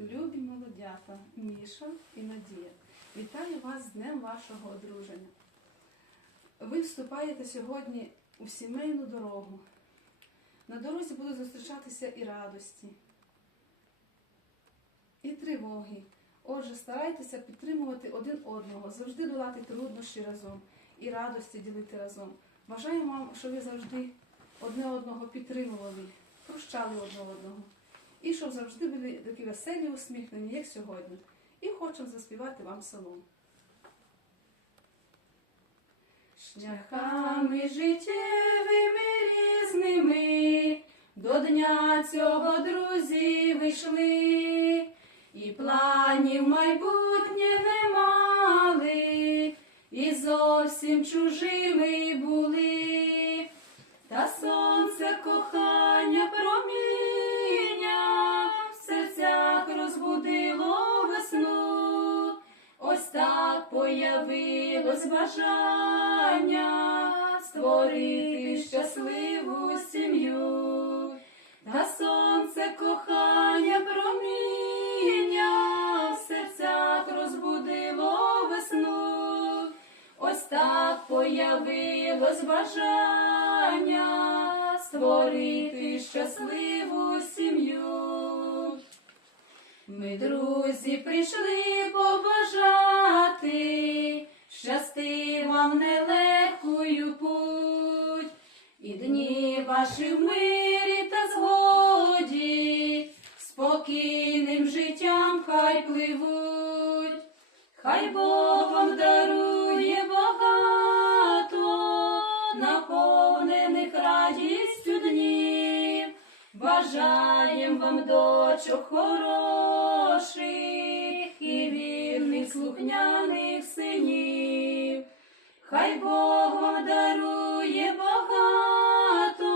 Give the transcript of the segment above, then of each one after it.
любі молодята, Міша і Надія. Вітаю вас з Днем вашого одруження. Ви вступаєте сьогодні у сімейну дорогу. На дорозі будуть зустрічатися і радості, і тривоги. Отже, старайтеся підтримувати один одного, завжди долати труднощі разом і радості ділити разом. Бажаю вам, щоб ви завжди одне одного підтримували, прощали одне одного. І щоб завжди були такі веселі, усміхнені, як сьогодні. І хочемо заспівати вам псалом. Шляхами життєвими різними до дня цього друзі вийшли, і планів майбутнє не мали, і зовсім чужими були, та сонце кохання так появилось бажання створити щасливу сім'ю, та сонце кохання проміння в серцях розбудило весну. Ось так появилось бажання створити щасливу сім'ю. Ми, друзі, прийшли побажати, вам нелегкою путь, і дні ваші в мирі та згоді, спокійним життям хай пливуть, хай Бог вам дарує багато, наповнених радістю днів. Бажаєм вам дочок хороших і вірних слухняних синів. Хай Бог дарує багато,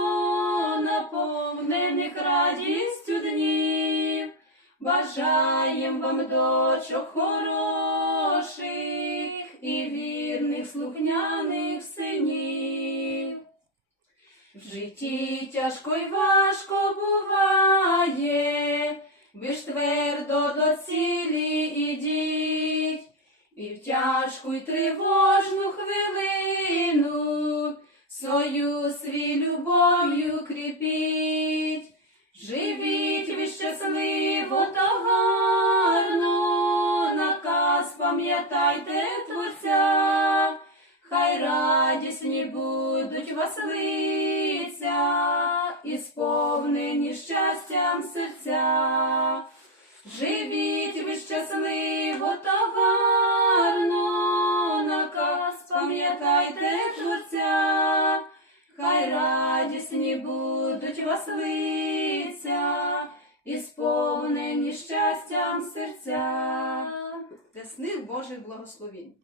наповнених радістю днів. Бажаєм вам дочок хороших і вірних слухняних синів. В житті тяжко й важко буває, ви ж твердо до цілі ідіть, і в тяжку й тривожну живіть ви щасливо та гарно, наказ пам'ятайте Творця. Хай радісні будуть васлиця і сповнені щастям серця. Радісні будуть вас лиця, і сповнені щастям серця. Ясних Божих благословінь.